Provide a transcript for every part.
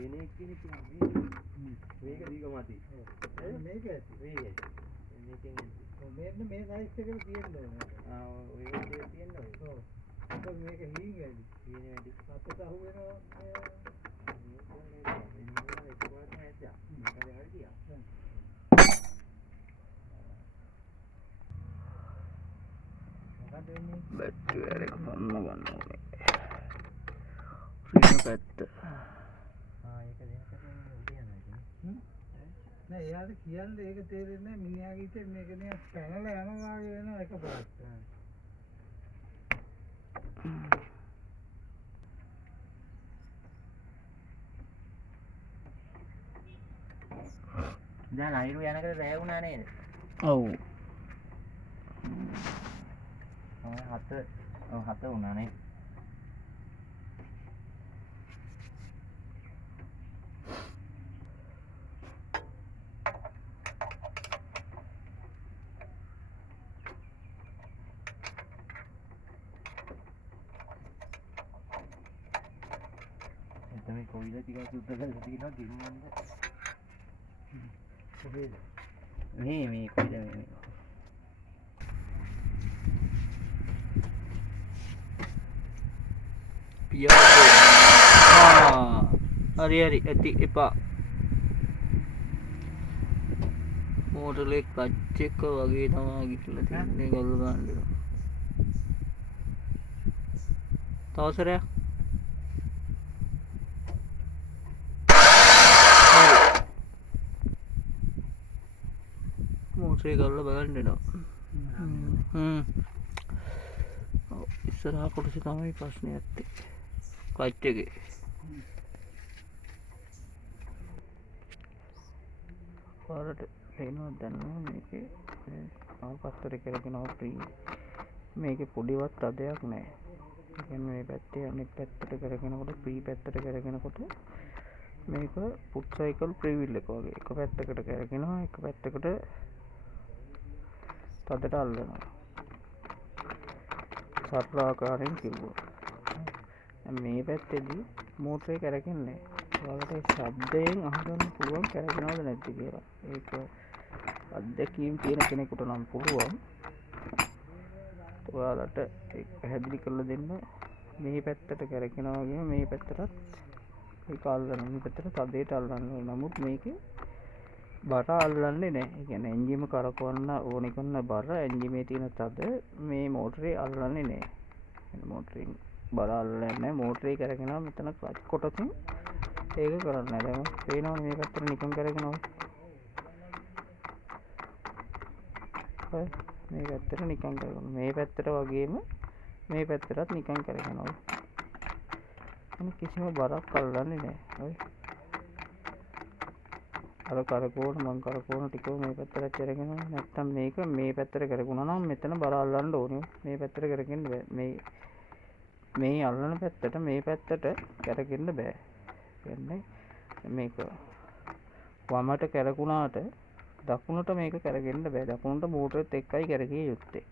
ini kini kini මේක දීගම ඇති. මේක ඇති. මේකයි. මේකෙන් මෙන්න මේ සයිස් එකට තියෙන්න ඕනේ. ඔය විදිහට තියෙන්න ඕනේ. ඔව්. ඒක මේක හීන් වැඩි. හීන් වැඩි. අතට අහු වෙනවා. බැටරි එක පන්න ගන්න ඕනේ. රින පැත්ත. ඒක දෙනකොට උදියනවා. නෑ එයාට කියන්නේ ඒක තේරෙන්නේ නැහැ මිනිහාගේ ඉතින් මේක නිකන් පැනලා යනවා වගේ වෙනවා එකපාරට. දැන් අයිරු යනකොට රැ වුණා නේද? ඔව්. හත වුණා නේ. එතන කොයිද ටිකක් සුද්ධ කරලා තියෙනවා ගින්නන්න. කොහෙද? මේ කොයිද මේ? හරි ඇති එපා මෝටරේ කච් එක වගේ තමයි ගිහිල්ලා තියන්නේ ගල්ල ගන්න. තවසරයක් මෝටරේ ගල්ල බලන්න එනවා. ඉස්සරහා කොටසේ තමයි ප්‍රශ්නේ ඇත්තේ කච් එකේ. ඔයාලට පේනවද දන්නවද මේකේ ආපස්සට කරගෙනවා ප්‍රී මේකේ පොඩිවත් අදයක් නැහැ. ඒ කියන්නේ මේ පැත්තේ අනිත් පැත්තට කරගෙනකොට ප්‍රී පැත්තට කරගෙනකොට මේක පුට් සයිකල් ප්‍රීවිල් එක වගේ එක පැත්තකට කරගෙනවා එක පැත්තකට තදට අල්ලනවා. සරල ආකාරයෙන් කිව්වා. මේ පැත්තේදී මෝටරේ කරගෙන්නේ ඔයාලට ශබ්දයෙන් අහගන්න පුළුවන් කරගෙනවද නැද්ද කියලා. ඒක අත්දැකීම් තියෙන කෙනෙකුට නම් පුළුවන්. ඔයාලට ඒක පැහැදිලි කරලා දෙන්න. මේ පැත්තට කරගෙනවා වගේම මේ පැත්තටත් ඒක අල්ලන්න. මේ පැත්තට තදේට අල්ලන්න ඕනේ. නමුත් මේකේ බර අල්ලන්නේ නැහැ. ඒ කියන්නේ එන්ජිම කරකවන්න ඕනේ කරන බර එන්ජිමේ තියෙන තද මේ මෝටරේ අල්ලන්නේ නැහැ. මෝටරෙන් බර අල්ලන්නේ නැහැ. මෝටරේ කරගෙනවා මෙතන ක්ලච් කොටසින් ඒක කරන්නේ නැහැ. දැන් පේනවනේ මේ පැත්තට නිකන් කරගෙනවා. හරි මේ පැත්තට නිකන් කරගෙනවා. මේ පැත්තට වගේම මේ පැත්තටත් නිකන් කරගෙනවා. අනේ කිසිම බරක් අල්ලන්නේ නැහැ. හරි අර කරකෝන මං කරකෝන ටික මේ පැත්තට කරගෙනවා. නැත්තම් මේක මේ පැත්තට කරගුණා නම් මෙතන බර අල්ලන්න ඕනේ. මේ පැත්තට කරගෙන්න බෑ. මේ අල්ලන පැත්තට මේ පැත්තට කරගෙන්න බෑ. කියන්නේ මේක වමට කරගුණාට දකුණට මේක කරගෙන්න බෑ. දකුණට මෝටරෙත් එක්කයි කරගිය යුත්තේ.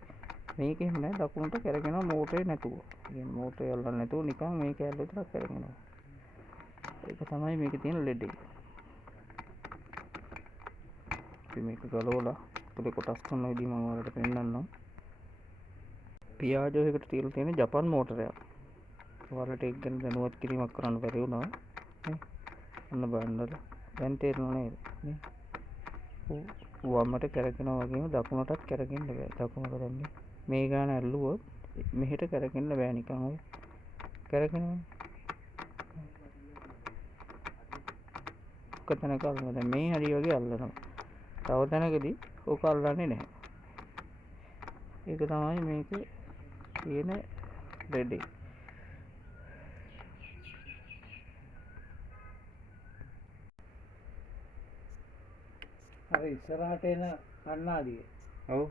මේක එහෙම නෑ. දකුණට කරගෙනවා මෝටරේ නැතුව. කියන්නේ මෝටරේ අල්ලන්න නැතුව නිකන් මේ කැල්ල විතරක් කරගෙනවා. ඒක තමයි මේකේ තියෙන ලෙඩේ. ඉතින් මේක ගලවලා පොඩි කොටස් කරන විදිහ මම ඔයාලට පෙන්නන්නම්. පියාජෝ එකට තියලා තියෙන ජපන් මෝටරයක්. ඔයාලට ඒක ගැන දැනුවත් කිරීමක් කරන්න බැරි වුණා. අන්න බලන්න දැන් තේරෙනව නේද? වමට කරගෙනවා වගේම දකුණටත් කරගෙන්න බෑ. දකුණට දැන් මේ ගාන ඇල්ලුවොත් මෙහෙට කරගෙන්න බෑ නිකන් ඔය කරගෙනවනේ. කොතනක අල්ලනවා. දැන් මේ හරිය වගේ අල්ලනවා. තව තැනකදී ඕක අල්ලන්නේ නැහැ. ඒක තමයි මේකේ තියෙන ලෙඩේ. අර ඉස්සරහට එන කණ්ණාඩිය. ඔව්.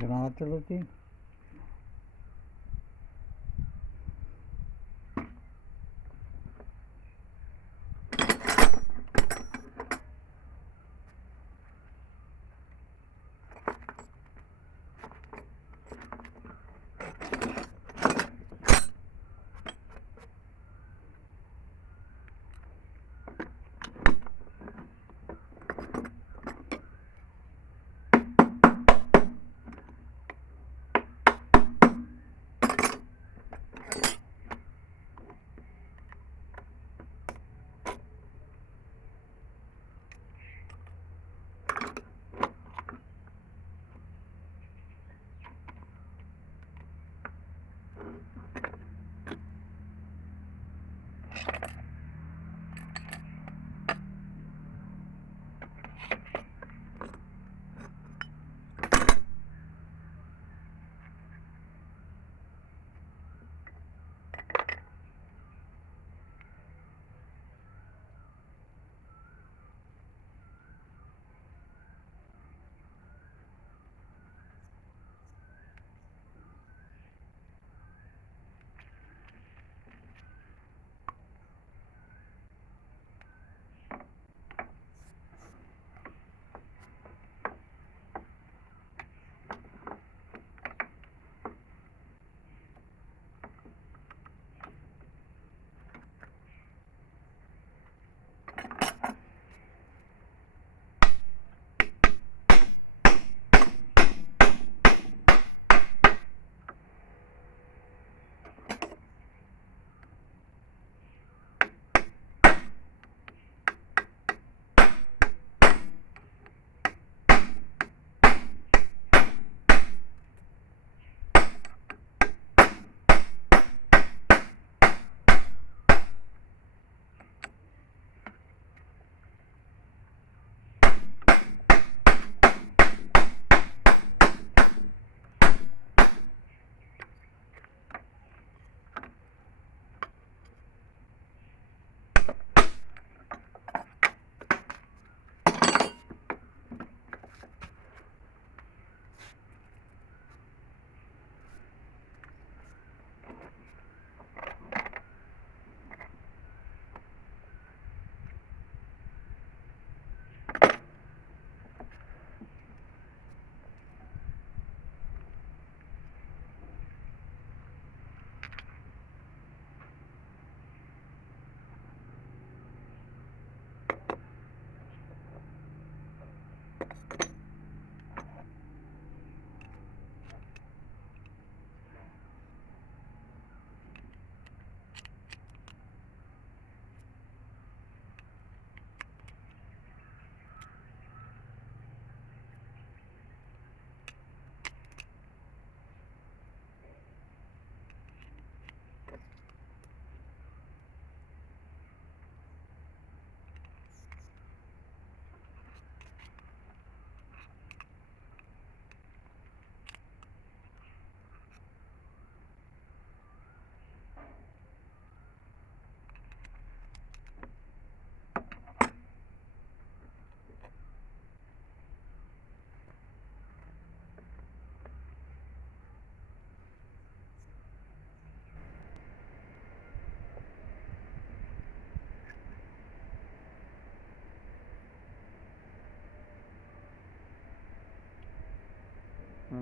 මේක නවත්තලා තියෙන්නේ.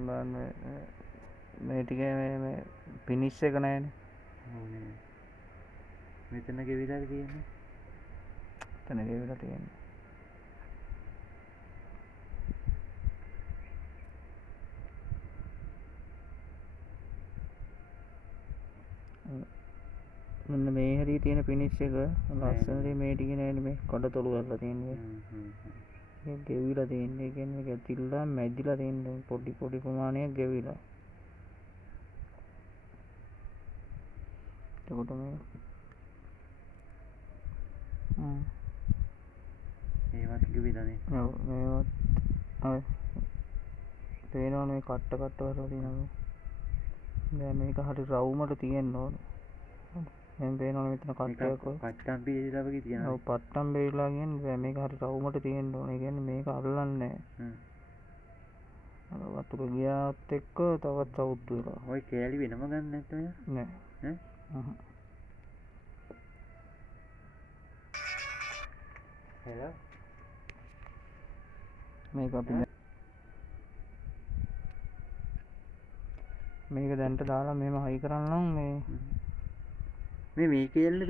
බලන්න මේ ටික මේ ෆිනිෂ් එක නැහැනේ. ඕනේ. මෙතන ගෙවිලා තියෙන්නේ. එතන ගෙවිලා තියෙන්නේ. මෙන්න මේ හැටි තියෙන ෆිනිෂ් එක ලස්සනට මේ ටික නෑනේ මේ කඩතොළු කරලා තියෙන්නේ. ඒක ගෙවිලා තියෙන්නේ. ඒ කියන්නේ ඒක තිල්ලා මැදිලා තියෙන්නේ පොඩි පොඩි ප්‍රමාණයක් ගෙවිලා. එතකොට මේ ඒවත් ගෙවිලානේ. ඔව් මේවත් ඔය පේනවනේ මේ කට්ට කරලා තියෙනවා. දැන් මේක හරි රවුමට තියෙන්න ඕනේ. දැන් පේනවනේ මෙතන කට්ටයක් ඔය. පට්ටම් බීලා වගේ තියෙනවා. ඔව් පට්ටම් බේරිලා කියන්නේ මේක හරි රවුමට තියෙන්න ඕනේ. ඒ කියන්නේ මේක අල්ලන්නේ නැහැ. අර වතුර ගියාත් එක්ක තවත් සවුත් වෙලා. ඔය කෑලි වෙනම ගන්න නැත්නම් නෑ. ඈ හෙලා මේක අපි මේක දැන්ට දාලා මෙහෙම හයි කරන්නම් මේ කෑල්ල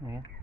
මේ